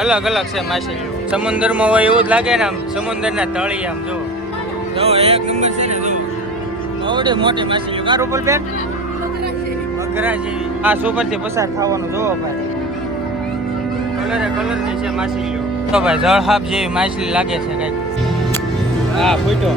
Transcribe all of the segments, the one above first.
અલગ અલગ છે માછલીઓ સમુદ્રમાં હોય એવું જ લાગે ને આમ સમુદ્રના તળી આમ જો જો એક નંબર છે ને જો આવડી મોટી માછલીઓ. કારું રૂપલ બેન? બકરા જેવી. આ સુપરથી પસાર થવાનું જોવો ભાઈ. કલરે કલરની છે માછલીઓ. તો ભાઈ જળહાપ જેવી માછલી લાગે છે કંઈક. હા ફૂટો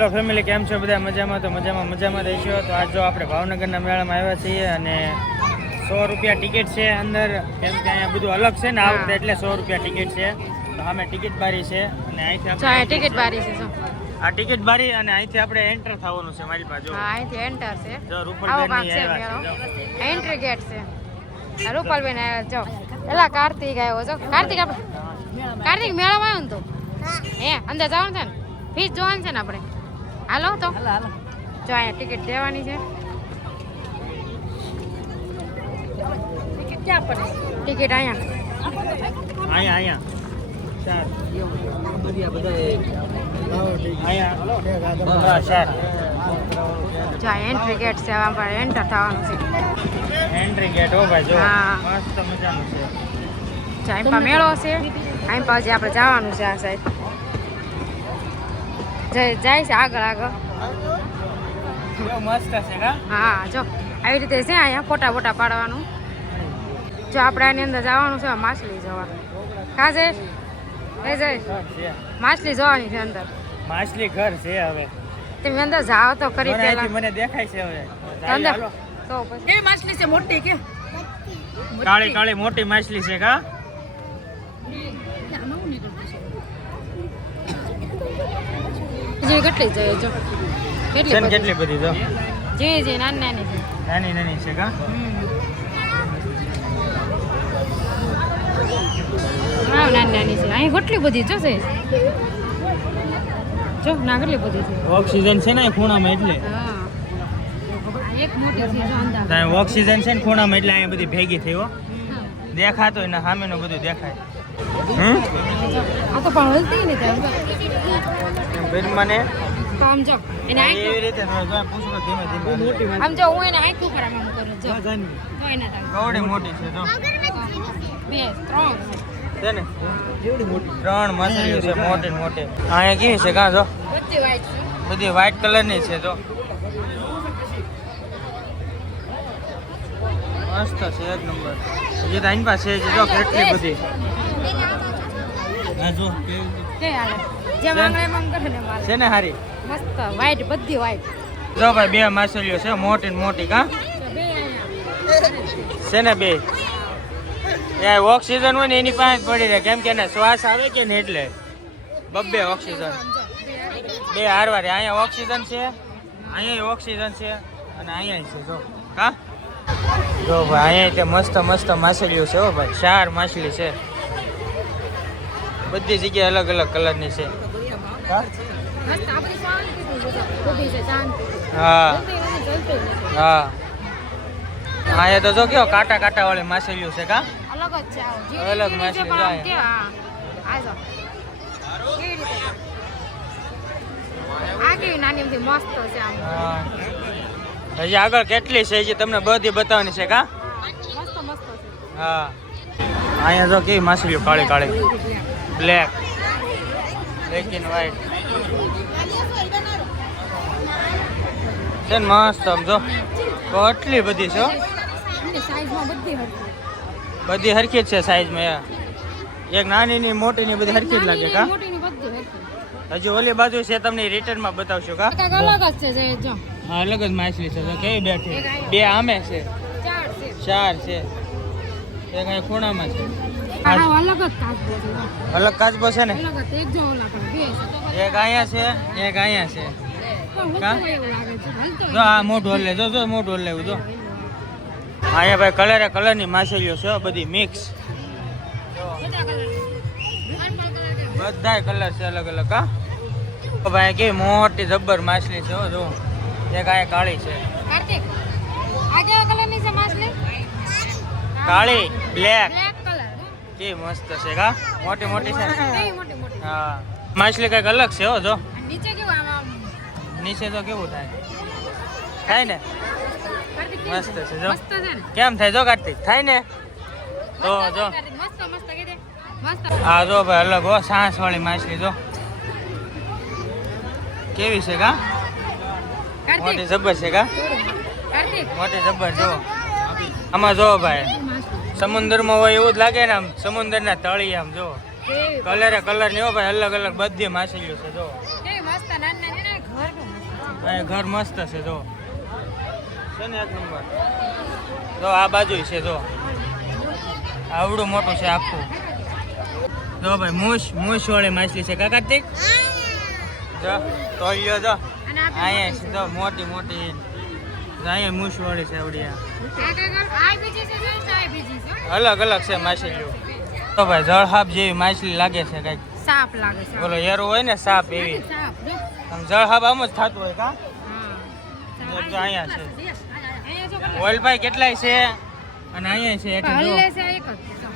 હેલો ફેમિલી કેમ છો બધા? મજામાં? તો મજામાં મજામાં રહીશું તો આજ જો આપણે ભાવનગરના મેળામાં આવ્યા છીએ અને સો રૂપિયા ટિકિટ છે અંદર. કેમ કે અહીંયા બધું અલગ છે ને આ વખતે એટલે સો રૂપિયા ટિકિટ છે. તો અમે ટિકિટ બારી છે અને અહીંથી જો અહીં આપણે ટિકિટ બારી છે આ ટિકિટ બારી અને અહીંથી આપણે એન્ટર થવાનું છે મારી પાસે હા અહીંથી એન્ટર છે. જો રૂપલબેનની આવ્યા છે એન્ટ્રી ગેટ છે. રૂપલબેન રૂપાલબેન આવ્યા જો. એલા કાર્તિક આવ્યો જો. કાર્તિક આપણે કાર્તિક મેળામાં આવ્યો ને તો? હે અંદર જવાનું છે ને? ફીસ જોવાનું છે ને આપણે? હાલો તો. જો અહીંયા ટિકિટ દેવાની છે. ટિકિટ અહીંયા. અહીંયા અહીંયા. જો એન્ટ્રી ગેટ છે આમાં એન્ટર થવાનું છે. એન્ટ્રી ગેટ હો ભાઈ જો. હા. મસ્ત મજાનું છે. જો મેળો છે. અહીં પાછી આપણે જવાનું છે આ સાઈડ જય જાય છે આગળ આગળ. મસ્ત છે હા જો આવી રીતે છે અહીંયા ફોટા ફોટા પાડવાનું. જો આપણે આની અંદર જવાનું છે માછલી જોવા કા છે એ જય. માછલી જોવાની છે અંદર. માછલી ઘર છે હવે. તમે અંદર જાઓ તો કરી પેલા મને દેખાય છે હવે. અંદર. તો પછી. એ માછલી છે મોટી કે? કાળી કાળી મોટી માછલી છે કા? જે કેટલી જોઈએ જો? કેટલી ને કેટલી બધી જો જે જે નાની નાની છે. નાની નાની છે કા? હા નાની નાની છે. અહીં કેટલી બધી જો છે. જો ના કેટલી બધી છે. ઓક્સિજન છે ને ખૂણામાં એટલે. હા. ઓક્સિજન છે ને ખૂણામાં એટલે અહીંયા બધી ભેગી થઈ હો. દેખાતો એના સામેનું બધું દેખાય. હમ આ તો પણ હલતી. બેન મને. તો આમ જો એને આંખ એવી રીતે જો ધીમે ધીમે આમ જો હું એને આંખ ઉપર આમ આમ કરું જો. તો એને થાય મોટી છે જો. બે ત્રણ. છે ને? ત્રણ માછલીઓ છે મોટી મોટી. અહીંયા કેવી છે કાં જો? બધી વાઈટ છે. બધી વ્હાઈટ કલરની છે જો. મસ્ત છે એક નંબર. હજી તો આની પાસે છે જો કેટલી બધી. હા જો કે હાલે. જે ને છે ને હારી? મસ્ત વાઈટ બધી વાઈટ જો ભાઈ બે માછલીઓ છે મોટી મોટી કા? છે ને બે? એ ઓક્સિજન હોય ને એની પાસે પડી રહે. કેમ કે એને શ્વાસ આવે કે ને એટલે? બબ્બે ઓક્સિજન બે હારવાર અહીંયા ઓક્સિજન છે અહીંયા ઓક્સિજન છે અને અહીંયા છે જો. હા જો ભાઈ અહીંયા તે મસ્ત મસ્ત માછલીઓ છે હો ભાઈ. ચાર માછલી છે. બધી જગ્યાએ અલગ અલગ કલરની છે. જો હા. હા. અહીંયા તો જો કયો કાંટા કાંટા વાળી માછલીઓ છે કા? અલગ જ છે હા. જો હા. હજી આગળ કેટલી છે? હજી તમને બધી બતાવવાની છે કા? હા, હા અહીંયા જો કેવી માછલીઓ કાળી કાળી. બ્લેક બ્લેક એન્ડ વ્હાઈટ છે ને મસ્ત સમજો જો. કેટલી બધી છે બધી હરખી. જ છે સાઈઝમાં એક નાની ની મોટી ની બધી હરખી જ લાગે કા? મોટી ની બધી હરખી. હજુ ઓલી બાજુ છે તમને રિટર્નમાં બતાવશો કા? અલગ જ છે જો હા અલગ જ માછલી છે કેવી બેઠી. બે આમે છે. ચાર છે. ચાર છે. એક અહીં ખૂણામાં છે. અલગ કાચ કાચબો છે ને? એક અહીંયા છે એક અહીંયા છે. જો આ મોઢું હલે જો જો મોઢું હલે જો. અહીંયા ભાઈ કલરે કલરની માછલીઓ છે બધી મિક્સ. બધા કલર છે. અલગ અલગ હા. ભાઈ કેવી મોટી જબ્બર માછલી છે જો. એક અહીંયા કાળી છે. કાર્તિક આ કેવા કલરની છે માછલી? કાળી બ્લેક કેવી મસ્ત છે કા? મોટી મોટી છે? મોટી મોટી. હા. માછલી કંઈક અલગ છે હો જો. નીચે કેવું આમ નીચે તો કેવું થાય? થાય ને? મસ્ત છે? જો. મસ્ત છે ને? કેમ થાય જો કાર્તિક? થાય ને? તો જો. હા કાર્તિક, મસ્ત મસ્ત કહી દે મસ્ત. આ જો ભાઈ અલગ હો સાસ વાળી માછલી જો. કેવી છે કા? મોટી જબ્બર છે કા? મોટી જબ્બર જો. આમાં જો ભાઈ. સમુદ્રમાં હોય એવું જ લાગે ને આમ સમુદ્રના તળી આમ જો. કલર કલરે કલરની હો ભાઈ અલગ અલગ બધી માછલીઓ છે જો. ઘર મસ્ત. છે જો. છે ને એક નંબર. જો આ બાજુ છે જો. આવડું મોટું છે આખું. જો ભાઈ મૂછ મૂછ વાળી માછલી છે કા જો જો. તોલ્યો જો અહીંયા છે. જો મોટી મોટી. અહીંયા મૂછ વાળી છે આવડી આ. આ કઈ ઘર? આ બીજી છે જોઈ છે, આ બીજી છે અલગ અલગ છે. માછલીઓ તો ભાઈ જળહાપ જેવી માછલી લાગે છે કંઈક. સાપ લાગે છે. બોલો યારો હોય ને સાપ એવી. સાપ આમ જળહાપ આમ જ થતું હોય કા? અહીંયા છે. ઓઇલભાઈ કેટલાય છે? અને અહીંયા છે એક જો.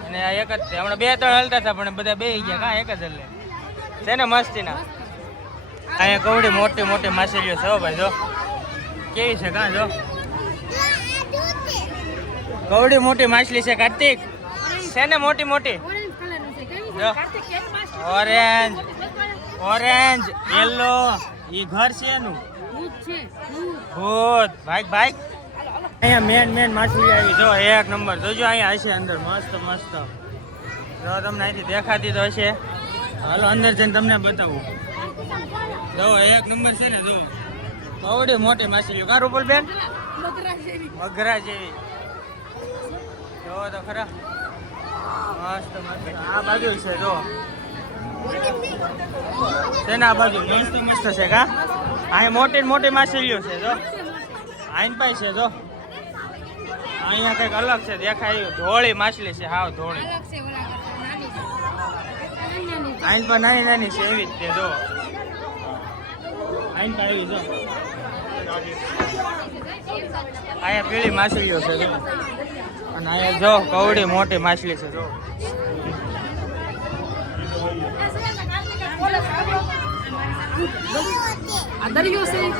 અને આ એક જ છે. હમણાં બે ત્રણ હલતા હતા પણ બધા બે ગયા. કા એક જ હલે? છે ને મસ્તીના? અહીંયા કવડી મોટી મોટી માછલીઓ છે ભાઈ જો. કેવી છે કા જો? કવડી મોટી માછલી છે કાર્તિક? છે ને મોટી મોટી? ઓરેન્જ ઓરેન્જ ઓરેન્જ યેલો ઈ ઘર છે એનું. ભૂત ભાઈ ભાઈ. અહીંયા મેન મેન માછલી આવી. જો એક નંબર. જોજો અહીંયા હશે અંદર. મસ્ત મસ્ત. જો તમને અહીંથી દેખાતી તો હશે. હાલો અંદર જઈને તમને બતાવું. જો એક નંબર છે ને જો. કવડી મોટી માછલીઓ. કા રૂપલ બેન મગરા જેવી. જો તો ખરા. મસ્ત મસ્ત આ બાજુ છે જો તેના બાજુ? મસ્ત મસ્ત છે કા? અહીંયા મોટી મોટી માછલીઓ છે જો આઈન પાઈ છે જો અહીંયા કંઈક અલગ છે દેખાય ધોળી માછલી છે હાવ ધોળી. આઈન પણ નાની નાની છે. એવી જ તે જો આઈન પર એવી જો અહીંયા પીળી માછલીઓ છે. જો અને અહીંયા જો કવડી મોટી માછલી છે જો.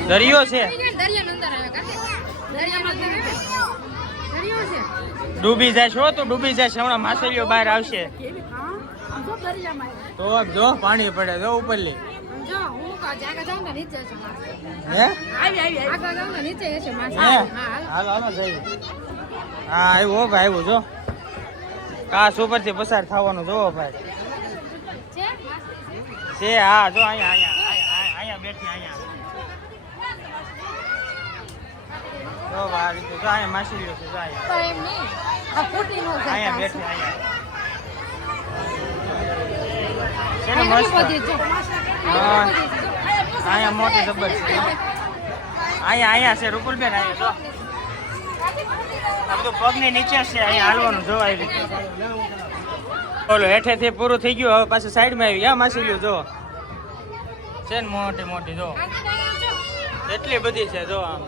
દરિયો છે. ડૂબી જાય છો તો ડૂબી જાય હમણાં માછલીઓ બહાર આવશે. તો જો પાણી પડે જો ઉપરલી જો હું કા જાઉં ને નીચે છે માસ હે? આગળ જાઉં ને નીચે છે માસ હા? હાલો. હાલો હા આવ્યું ભાઈ આવ્યું જો. કાસ ઉપરથી પસાર થવાનું જોવો ભાઈ. છે? હા જો અહીંયા અહીંયા બેઠી અહીંયા. જો છે અહીંયા. તો એમ નહીં. આ ફૂટી નો છે અહીંયા બેઠી અહીંયા. છે ને મસ્ત. અહીંયા મોટી જબર છે. અહીંયા અહીંયા છે રૂપલબેન અહીંયા જો આ બધું પગની નીચે છે અહીંયા હાલવાનું જો આવી રીતે. બોલો હેઠેથી પૂરું થઈ ગયું હવે પાછું સાઈડમાં આવી. ગયા ગયું જો છે ને મોટી મોટી જો એટલી બધી છે જો આમ.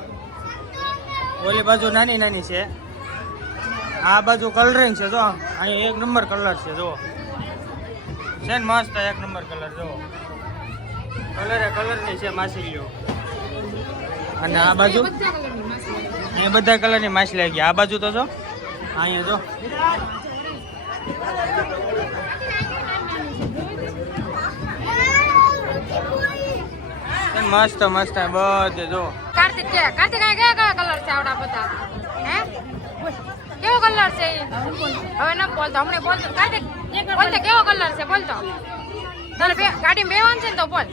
ઓલી બાજુ નાની નાની છે. આ બાજુ કલરિંગ છે જો આમ. અહીંયા એક નંબર કલર છે જો છે ને મસ્ત એક નંબર કલર જો. કલર એ કલરની છે માછલીઓ. અને આ બાજુ? એ બધા કલરની માછલી આવી ગઈ આ બાજુ તો જો. અહીંયા જો. મસ્ત મસ્ત બધે જો. કાર્તિક કાર્તિક કયા કયા કલર છે આવડા બધા? હે? કેવો કલર છે? હવે ન બોલતો હમણે બોલતો કાર્તિક બોલતો કેવો કલર છે બોલતો તને બે ગાડીમાં બેવાનું છે ને તો બોલ.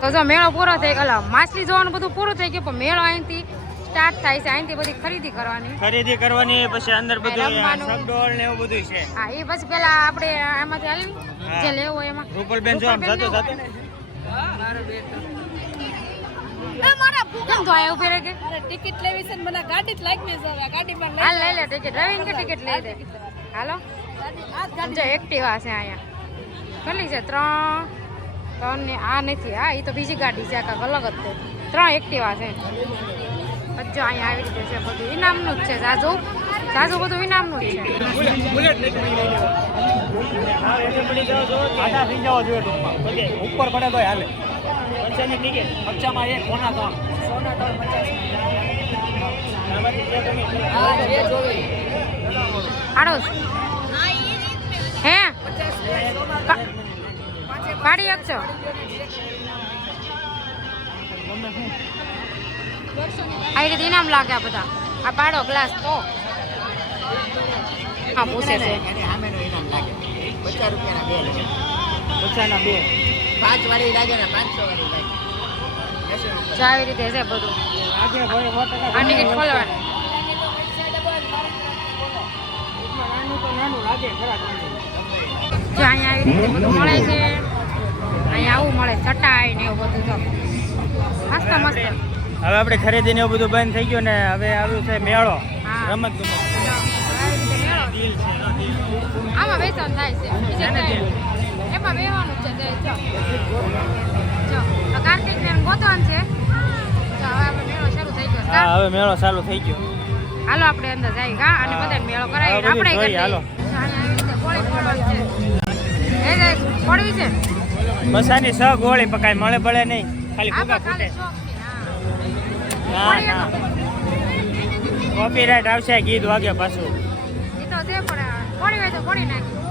તો જો મેળો પૂરો થઈ ગયો માછલી જોવાનું બધું પૂરું થઈ ગયું પણ મેળો અહીંથી સ્ટાર્ટ થાય છે અહીંથી બધી ખરીદી કરવાની. ખરીદી કરવાની પછી અંદર બધું. સગડોળ ને એવું બધું છે. હા એ પછી પેલા આપણે એમાંથી હાલવી. જે લેવું એમાં. રૂપલબેન જો આમ જતો જતો. લેવું જતો કેમ તો આયા ઊભી રહી ગઈ ટિકિટ લેવી છે ને મને ગાડી જ લાગી છે હવે. ગાડીમાં લઈ હાલ લઈ લે ટિકિટ કે ટિકિટ લઈ દે? હાલો. આ જો એક્ટિવા છે અહીંયા. કેટલી છે? ત્રણ ત્રણ ને આ નથી. હા એ તો બીજી ગાડી છે આખા અલગ જ છે. ત્રણ એક્ટિવા છે. જો અહીંયા આવી રીતે છે બધું. ઇનામનું જ છે જાજુ. જાજુ બધું ઇનામનું જ છે. ઉપર પડે તો હાલે. પંચાની ટિકિટ પંચામાં એક કોના ત્રણ. હા જે જોવે હે? પાડી આપજો આવી રીતે ઇનામ લાગે આ બધા. આ પાડો ગ્લાસ તો. હા પૂછે છે. પચાસ રૂપિયાના બે લાગે બે. પાંચ વાળી લાગે ને પાંચસો વાળી લાગે જો આવી રીતે છે બધું. આ ટિકિટ ખોલવાની. જો અહીંયા આવી રીતે બધું મળે છે. અહીંયા આવું મળે ચટાઈ ને એવું બધું જો. મસ્ત મસ્ત. હવે આપણે ખરીદી ને એવું બધું બંધ થઈ ગયું ને હવે આવ્યું છે મેળો. રમત ગમત. આમાં વેચાણ થાય છે. બીજે એમાં બેહવાનું છે તે જો. જો. કાર્તિક ને ગોતવાન છે. જો હવે આપણે મેળો શરૂ થઈ ગયો. હા હવે મેળો ચાલુ થઈ ગયો. હાલો આપણે અંદર જઈએ. કા અને હા. બધા મેળો કરાવી આપણે કરી હાલો. રીતે છે. બસાની સ ગોળી પકાય મળે પડે નહીં. ખાલી આમાં ફૂટે. ના ના. કોપીરાઈટ આવશે ગીત વાગે પાછું. એ તો છે પણ કોણી હોય તો ફોડી નાખી.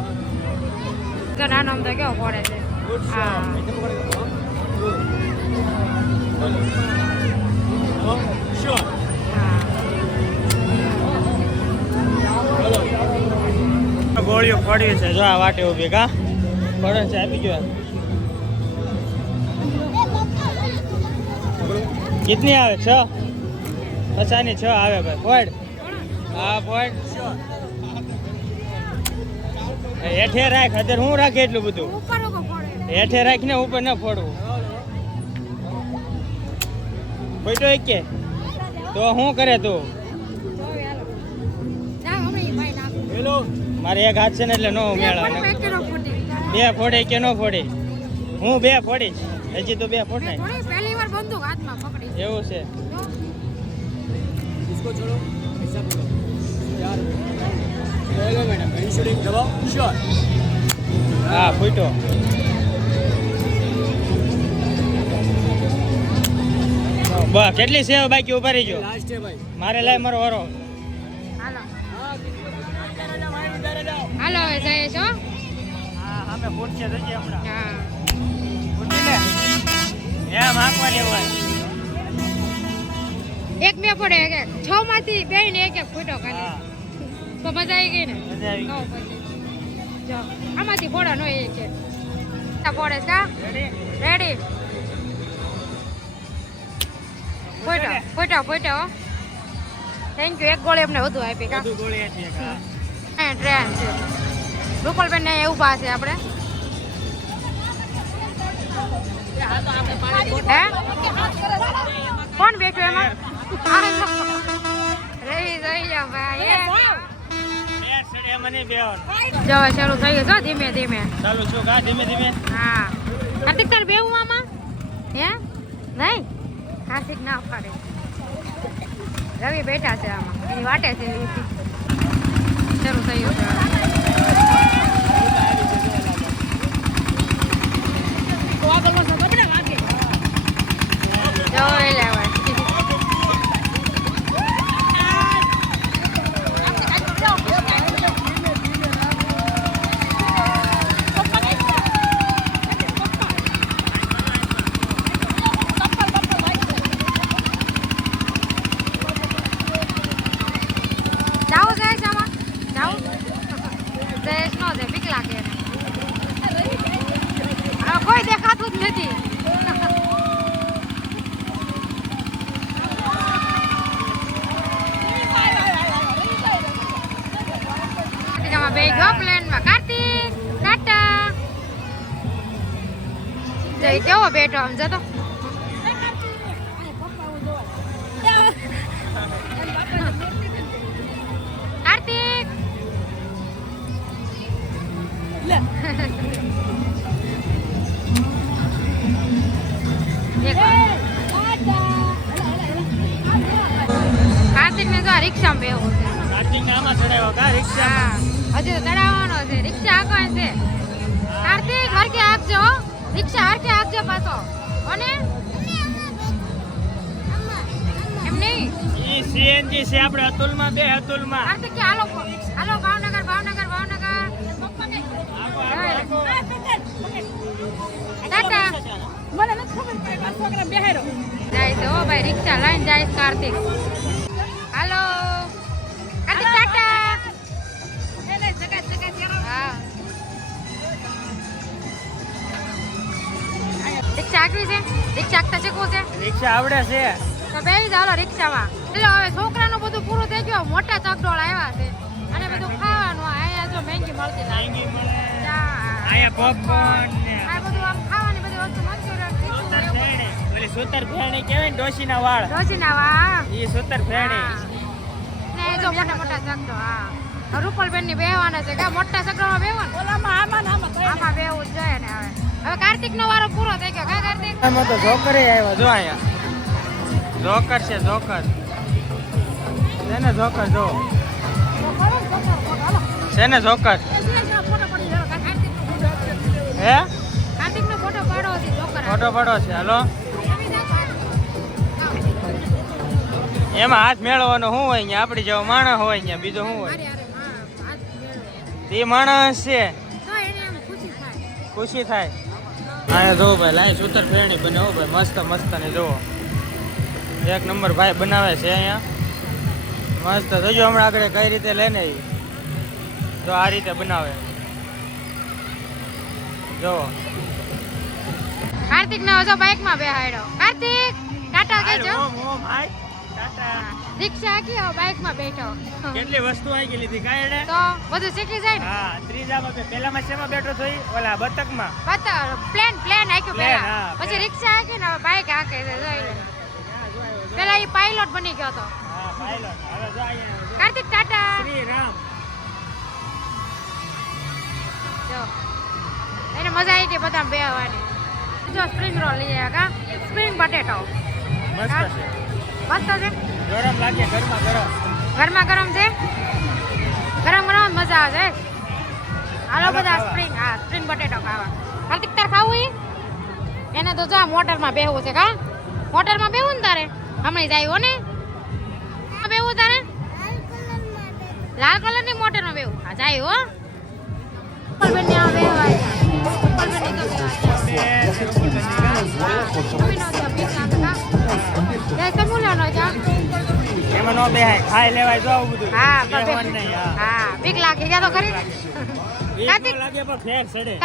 જો નાનો આમ તો કેવો પડે છે ગોળીઓ પડી છે. જો આ વાટે ઊભી, કા? પડે છે, આપી ગયો કેટલી આવે? છ? પચાની છ આવે ભાઈ. પોઈન્ટ હા ફોડ હેઠે રાખ અત્યારે હું રાખે એટલું બધું? હેઠે રાખીને ઉપર ન ફોડવું. બેટો એક કે? તો શું કરે તું? મારે એક હાથ છે ને એટલે ન મેળા બે ફોડે કે ન ફોડે? હું બે ફોડીશ. હજી તો બે ફોડ એવું છે. ઇસકો છોડો. Hello madam, are you shooting the ball? બસ કેટલી સેવ બાકી ઊભા રહીજો મારે લાય મારો વારો. હાલો. હાલો હવે જઈએ હા અમે ફૂટ છે હમણાં. હા. ફૂટ એમ આપવાની હોય. એક બે પડે એક એક. છ માંથી બે ને એક એક ફૂટો કાઢી તો મજા આવી ગઈ ને? મજા આવી કહો જો આમાંથી ફોડા નો એ આ ફોડે છે કા ready photo photo photo thank you એક ગોળી અમને વધુ આપી કા? ટ્રેન છે. રૂપલબેન ને એવું છે આપણે. હે? કોણ બેઠું એમાં? રહી જઈ જાવ ભાઈ. એ. ચાલુ થઈ ગયું. ધીમે ધીમે. ચાલુ છું કા ધીમે ધીમે. હા. કાર્તિક તાર બેવું આમાં હે? નહીં? કાર્તિક ના પાડે રવિ બેઠા છે આમાં. એની વાટે છે ચાલુ થઈ ગયું છે જોઈ લેવાય જાઓ જયેશ આમાં જાઓ જયેશ નો છે બીક લાગે એને. હવે કોઈ દેખાતું જ નથી કાર્તિકામાં બે ગયો પ્લેનમાં કાર્તિક ટાટા જઈ આમ જતો કાર્તિક એક વાર. રિક્ષામાં બેવું છે. કાર્તિકને આમાં ચડાવ્યો કા? રિક્ષા હજુ તો ચડાવવાનો છે. રિક્ષા આંકવાની છે. કાર્તિક હરકે આપજો. રિક્ષા હરકે ઈ છે આપણે અતુલમાં બે અતુલમાં. હાલો હાલો ભાવનગર ભાવનગર ભાવનગર. જાય છે હો ભાઈ રિક્ષા લઈને જાય છે કાર્તિક. હાલો. કાર્તિક ટાટા. રિક્ષા આંકવી છે? રિક્ષા આંકતા શીખવું છે? રિક્ષા આવડે છે. તો બેસી જાઓ રિક્ષામાં. એટલે હવે છોકરાનું બધું પૂરું થઈ ગયું. મોટા ચકડોળ આવ્યા છે. અને બધું ખાવાનું અહીંયા જો મેંગી મળતી મેંગી મળે. અહીંયા પોપકોર્ન આ બધું આમ ખાવાની બધી વસ્તુ મંચુરિયન સૂતર ઓલી સુતર ફેણી કહેવાય ને ડોશીના વાળ. ડોશીના વાળ. ઈ સુતર ફેણી ને જો મોટા મોટા ચકડો હા. રૂપલબેનની બેહવાના છે કે મોટા ચકડોમાં બેવાનું ઓલામાં આમાં આમાં કઈ આમાં બેવું જ જોઈએ ને હવે. હવે કાર્તિક નો વારો પૂરો થઈ ગયો કા કાર્તિક? આમાં તો જોકર આવ્યો જો અહીંયા. જોકર છે જોકર. છે ને જોકર જો? છે જોકર હે? ફોટો પાડો છે, હાલો. એમાં હાથ મેળવવાનો શું હોય અહીંયા? આપણી જેવો માણસ હોય અહીંયા. બીજો શું હોય? તે માણસ છે. ખુશી થાય. અહીંયા જોવો ભાઈ લાઈ સૂતર ફેરણી બને હો ભાઈ. મસ્ત મસ્ત ને જોવો એક નંબર ભાઈ બનાવે છે અહીંયા. મસ્ત જોજો હમણાં આગળ કઈ રીતે લે ને તો આ રીતે બનાવે. જો. કાર્તિક ને જો બાઇકમાં બેહાડ્યો. કાર્તિક ટાટા કેજો. રિક્ષા આખી બાઇકમાં બેઠો. કેટલી વસ્તુ આવી ગઈ લીધી કાંઈ એને? તો બધું શીખી જાય ને. હા ત્રીજામાં પેલા માં શેમાં બેઠો છો ઓલા બતકમાં બતક પ્લેન પ્લેન આખ્યું પેલા પછી રિક્ષા આખી ને બાઇક આખે છે જોઈ લે. પેલા એ પાયલોટ બની ગયો તો જો જો. કાર્તિક ટાટા. શ્રી રામ જો. એને મજા આવી હતી બધા બેહવાની જો સ્પ્રિંગ રોલ લઈ આવ્યા કા? સ્પ્રિંગ બટેટો મસ્ત છે. મસ્ત છે? ગરમ લાગે ઘરમાં ગરમ. ગરમા ગરમ છે? ગરમ ગરમ મજા આવે છે. હાલો બધા. સ્પ્રિંગ હા સ્પ્રિંગ બટેટો ખાવા. કાર્તિક તાર ખાવું એને તો જો મોટરમાં બેહવું છે કા? મોટરમાં બેહવું ને તારે? હમણાં જાય આવ્યો ને? આ બેહવું તારે? લાલ કલરની મોટરમાં બેવું હા જાય હો.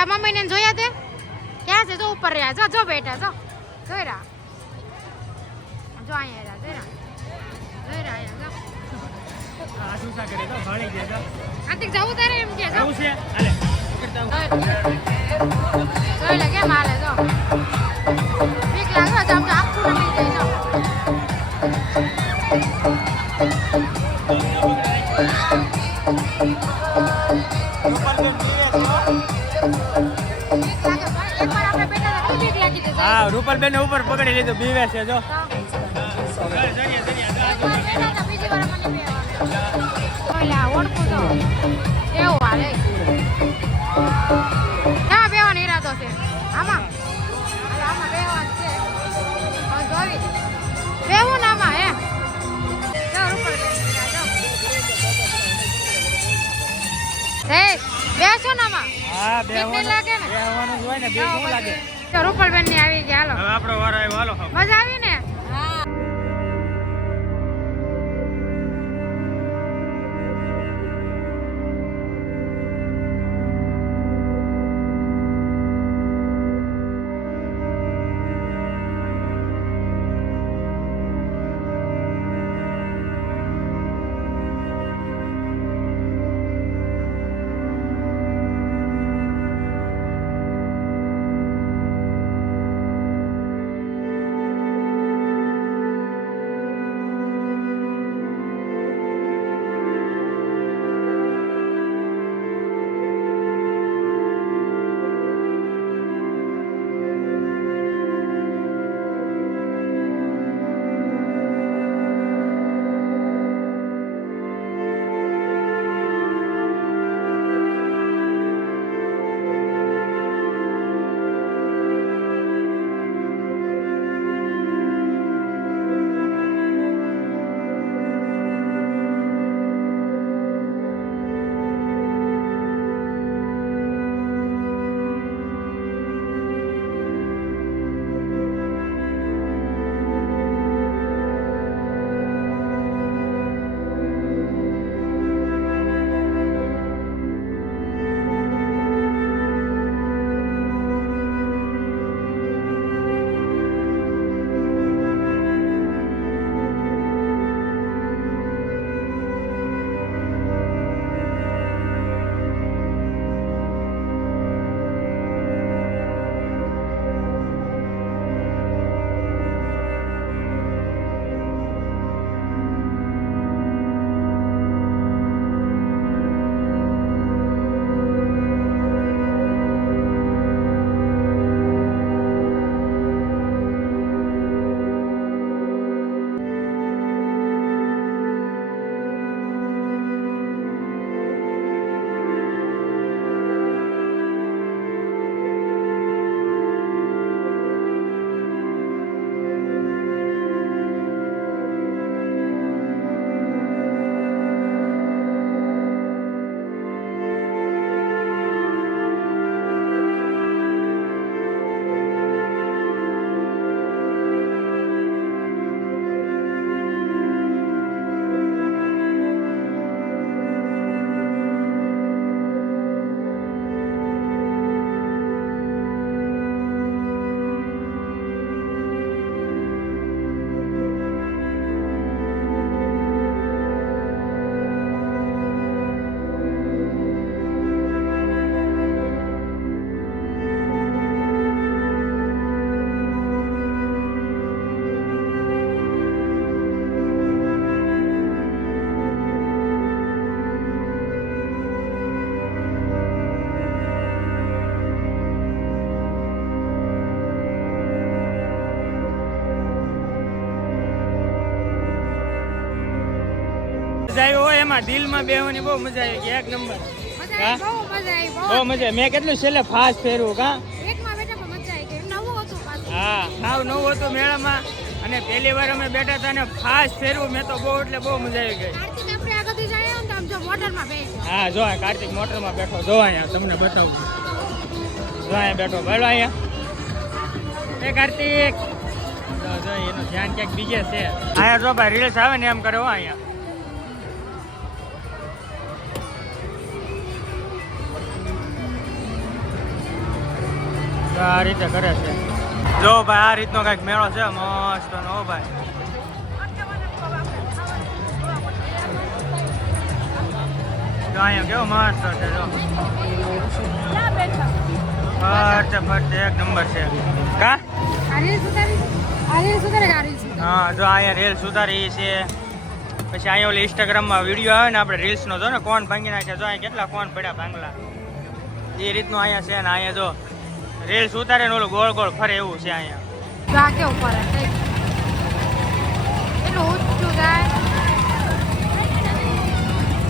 મમ્મી ને જોયા તે? ક્યાં છે? જો ઉપર રહ્યા. જો જો બેઠા જો. જોઈ રહ્યા જો અહીંયા રહ્યા જોઈ રહ્યા જોઈ રહ્યા અહીંયા જો આ શું સા કરે? તો ભાળી ગયા તો કાર્તિક જવું તારે એમ કે છે? હાલે. જોઈ લે કેમ હાલે બીક લાગે તો આખું જાય તો હા રૂપલબેન ઉપર પકડી લીધું બીવે છે જો. તો બેસો ને આમાં. હા બેહવાનું લાગે ને? બેહવાનું હોય ને શું લાગે. રૂપલબેનની આવી ગયા હાલો. હવે આપણો વાર આવ્યો હાલો. મજા આવી ને? મજા આવી હોય એમાં દિલમાં બેહવાની બહુ મજા આવી ગઈ એક નંબર. બહુ મજા. મેં કેટલું છેલ્લે ફાસ્ટ ફેરવું કા? હા સાવ નવું હતું મેળામાં. અને પહેલી વાર અમે બેઠા હતા ને ફાસ્ટ ફેરવું મેં તો બહુ એટલે બહુ મજા આવી ગઈ. હા જો કાર્તિક મોટરમાં બેઠો જો અહીંયા તમને બતાવું. જો અહીંયા બેઠો બોલો અહીંયા. એ કાર્તિક. જો એનું ધ્યાન ક્યાંક બીજે છે. અહીંયા જો ભાઈ રીલ્સ આવે ને એમ કરે અહીંયા. આ રીતે કરે છે. જો ભાઈ આ રીતનો કંઈક મેળો છે મસ્ત નો ભાઈ. જો અહીંયા કેવો મસ્ત છે જો. ફરતે ફરતે એક નંબર છે. કા? હા જો અહીંયા રેલ સુધારી છે. પછી અહીંયા ઓલી ઇન્સ્ટાગ્રામમાં વીડિયો આવે ને આપણે રીલ્સનો જો ને કોણ ભાંગી નાખ્યા જો અહીંયા કેટલા કોણ પડ્યા ભાંગલા. એ રીતનું અહીંયા છે ને અહીંયા જો. રીલ્સ ઉતારે ને ઓલું ગોળ ગોળ ફરે એવું છે અહીંયા. જાકે ઉપર એટલું ઊંચું જાય.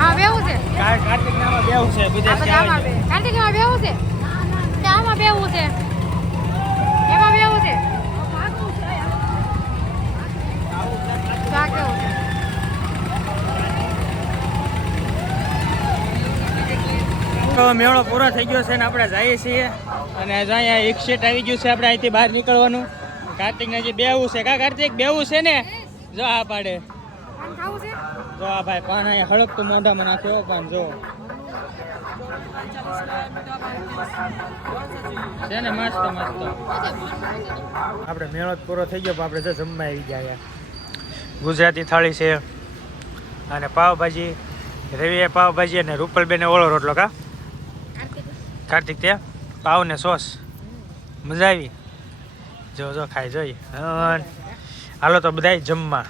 હા બેવું છે? કાર્તિક નામાં બેવું છે બધા આમાં કાર્તિક બેવું છે? કે આમાં બેવું છે. એમાં બેવું છે કેવું છે તો મેળો પૂરો થઈ ગયો છે ને આપણે જઈએ છીએ. અને જો અહીંયા એક સેટ આવી ગયું છે આપણે અહીંથી બહાર નીકળવાનું. કાર્તિકને હજી બેવું છે. કા કાર્તિક બેવું છે ને? જો આ પાડે. જો આ ભાઈ પાન અહીંયા હળકતું મોઢામાં નાખ્યો પાન જો. છે ને મસ્ત મસ્ત. આપણે મેળો પૂરો થઈ ગયો પણ આપણે જો જમવા આવી ગયા ગુજરાતી થાળી છે. અને પાવભાજી રવિએ પાવભાજી અને રૂપલબેને ઓળો રોટલો કા? કાર્તિક તે પાવ ને સોસ. મજા આવી? જો જો, ખાઈ, જોઈ. હાલો તો બધાય જમવા.